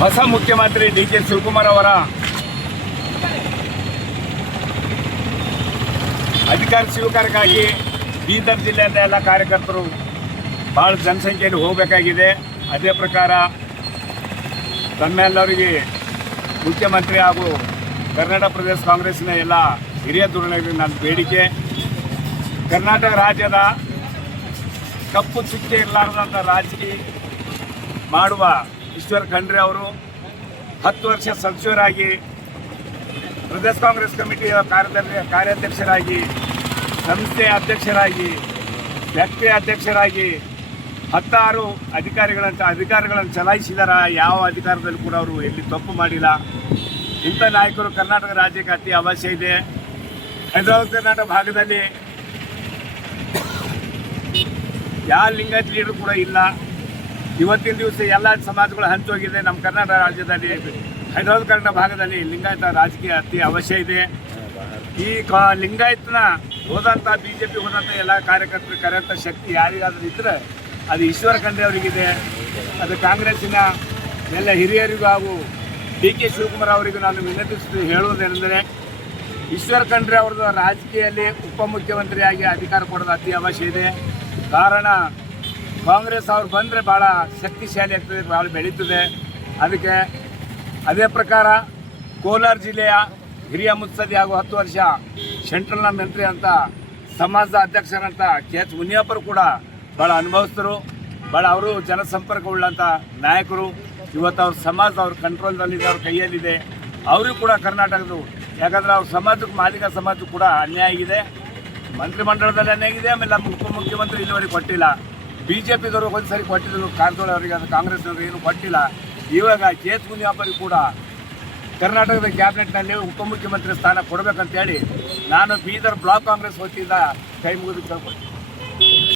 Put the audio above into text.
ಹೊಸ ಮುಖ್ಯಮಂತ್ರಿ D K Shivakumar ಅವರ ಅಧಿಕಾರ ಸ್ವೀಕಾರಕ್ಕಾಗಿ ಬೀದರ್ ಜಿಲ್ಲೆಯಿಂದ ಎಲ್ಲ ಕಾರ್ಯಕರ್ತರು ಭಾಳ ಜನಸಂಖ್ಯೆಯಲ್ಲಿ ಹೋಗಬೇಕಾಗಿದೆ. ಅದೇ ಪ್ರಕಾರ ತಮ್ಮೆಲ್ಲರಿಗೆ ಮುಖ್ಯಮಂತ್ರಿ ಹಾಗೂ ಕರ್ನಾಟಕ ಪ್ರದೇಶ ಕಾಂಗ್ರೆಸ್ಸಿನ ಎಲ್ಲ ಹಿರಿಯ ಧುರೀಣರಿಗೆ ನನ್ನ ಬೇಡಿಕೆ, ಕರ್ನಾಟಕ ರಾಜ್ಯದ ಕಪ್ಪು ಚುಕ್ಕೆ ಇರಲಾರದಂಥ ರಾಜಕೀಯ ಮಾಡುವ ಈಶ್ವರ್ ಖಂಡ್ರೆ ಅವರು 10 ವರ್ಷ ಸಚಿವರಾಗಿ, ಪ್ರದೇಶ ಕಾಂಗ್ರೆಸ್ ಕಮಿಟಿಯ ಕಾರ್ಯಾಧ್ಯಕ್ಷರಾಗಿ, ಸಂಸ್ಥೆಯ ಅಧ್ಯಕ್ಷರಾಗಿ, ಫ್ಯಾಕ್ಟರಿ ಅಧ್ಯಕ್ಷರಾಗಿ 16 ಅಧಿಕಾರಿಗಳನ್ನು ಚಲಾಯಿಸಿದಾರ. ಯಾವ ಅಧಿಕಾರದಲ್ಲಿ ಕೂಡ ಅವರು ಎಲ್ಲಿ ತಪ್ಪು ಮಾಡಿಲ್ಲ. ಇಂಥ ನಾಯಕರು ಕರ್ನಾಟಕ ರಾಜ್ಯಕ್ಕೆ ಅತಿ ಅವಶ್ಯ ಇದೆ. ಹೈದರಾಬಾದ್ ಕರ್ನಾಟಕ ಭಾಗದಲ್ಲಿ ಯಾವ ಲಿಂಗಾಯತ್ ಲೀಡರ್ ಕೂಡ ಇಲ್ಲ. ಇವತ್ತಿನ ದಿವಸ ಎಲ್ಲ ಸಮಾಜಗಳು ಹಂಚೋಗಿದೆ. ನಮ್ಮ ಕರ್ನಾಟಕ ರಾಜ್ಯದಲ್ಲಿ ಹೈದರಾಬಾದ್ ಕರ್ನಾಟಕ ಭಾಗದಲ್ಲಿ ಲಿಂಗಾಯತ ರಾಜಕೀಯ ಅತಿ ಅವಶ್ಯ ಇದೆ. ಈ ಲಿಂಗಾಯತನ ಹೋದಂಥ BJP ಹೋದಂಥ ಎಲ್ಲ ಕಾರ್ಯಕರ್ತರು ಕರೆಯುವಂಥ ಶಕ್ತಿ ಯಾರಿಗಾದ್ರೂ ಇದ್ದರೆ ಅದು ಈಶ್ವರ ಖಂಡ್ರೆ ಅವರಿಗಿದೆ. ಅದು ಕಾಂಗ್ರೆಸ್ಸಿನ ಎಲ್ಲ ಹಿರಿಯರಿಗೂ ಹಾಗೂ ಡಿ ಕೆ ಶಿವಕುಮಾರ್ ಅವರಿಗೂ ನಾನು ವಿನಂತಿಸಿ ಹೇಳುವುದೇನೆಂದರೆ, ಈಶ್ವರ ಖಂಡ್ರೆ ಅವ್ರದ್ದು ರಾಜಕೀಯದಲ್ಲಿ ಉಪಮುಖ್ಯಮಂತ್ರಿಯಾಗಿ ಅಧಿಕಾರ ಕೊಡೋದು ಅತಿ ಅವಶ್ಯ ಇದೆ. ಕಾರಣ ಕಾಂಗ್ರೆಸ್ ಅವ್ರು ಬಂದರೆ ಭಾಳ ಶಕ್ತಿಶಾಲಿ ಆಗ್ತದೆ, ಭಾಳ ಬೆಳೀತದೆ. ಅದಕ್ಕೆ ಅದೇ ಪ್ರಕಾರ ಕೋಲಾರ ಜಿಲ್ಲೆಯ ಹಿರಿಯ ಮುತ್ಸದ್ದಿ ಹಾಗೂ 10 ವರ್ಷ ಸೆಂಟ್ರಲ್ನ ಮಂತ್ರಿ ಅಂತ ಸಮಾಜದ ಅಧ್ಯಕ್ಷರಂತ KH ಮುನಿಯಪ್ಪರು ಕೂಡ ಭಾಳ ಅನುಭವಿಸ್ತರು, ಭಾಳ ಅವರು ಜನಸಂಪರ್ಕ ಉಳ್ಳಂಥ ನಾಯಕರು. ಇವತ್ತು ಅವ್ರ ಸಮಾಜ ಅವ್ರ ಕಂಟ್ರೋಲ್ದಲ್ಲಿದೆ, ಅವ್ರ ಕೈಯಲ್ಲಿದೆ. ಅವ್ರಿಗೂ ಕೂಡ ಕರ್ನಾಟಕದ್ದು, ಯಾಕಂದರೆ ಅವ್ರ ಸಮಾಜಕ್ಕೆ ಮಾದಿಗ ಸಮಾಜಕ್ಕೂ ಕೂಡ ಅನ್ಯಾಯ ಆಗಿದೆ, ಮಂತ್ರಿಮಂಡಲದಲ್ಲಿ ಅನ್ಯಾಯ ಆಗಿದೆ. ಆಮೇಲೆ ನಮ್ಮ ಉಪಮುಖ್ಯಮಂತ್ರಿ ಇಲ್ಲಿವರೆಗೆ ಕೊಟ್ಟಿಲ್ಲ. BJPದವರು ಒಂದು ಸರಿ ಕೊಟ್ಟಿದ್ರು, ಕಾರಜೋಳ ಅವರಿಗೆ, ಅದು ಕಾಂಗ್ರೆಸ್ನವರು ಏನು ಕೊಟ್ಟಿಲ್ಲ. ಇವಾಗ KH ಮುನಿಯಪ್ಪರಿಗೆ ಕೂಡ ಕರ್ನಾಟಕದ ಕ್ಯಾಬಿನೆಟ್ನಲ್ಲಿ ಉಪಮುಖ್ಯಮಂತ್ರಿ ಸ್ಥಾನ ಕೊಡಬೇಕಂತೇಳಿ ನಾನು ಬೀದರ್ ಬ್ಲಾಕ್ ಕಾಂಗ್ರೆಸ್ ವತಿಯಿಂದ ಕೈ ಮುಗಿದು ಕೇಳ್ಕೊಳ್ತೀನಿ.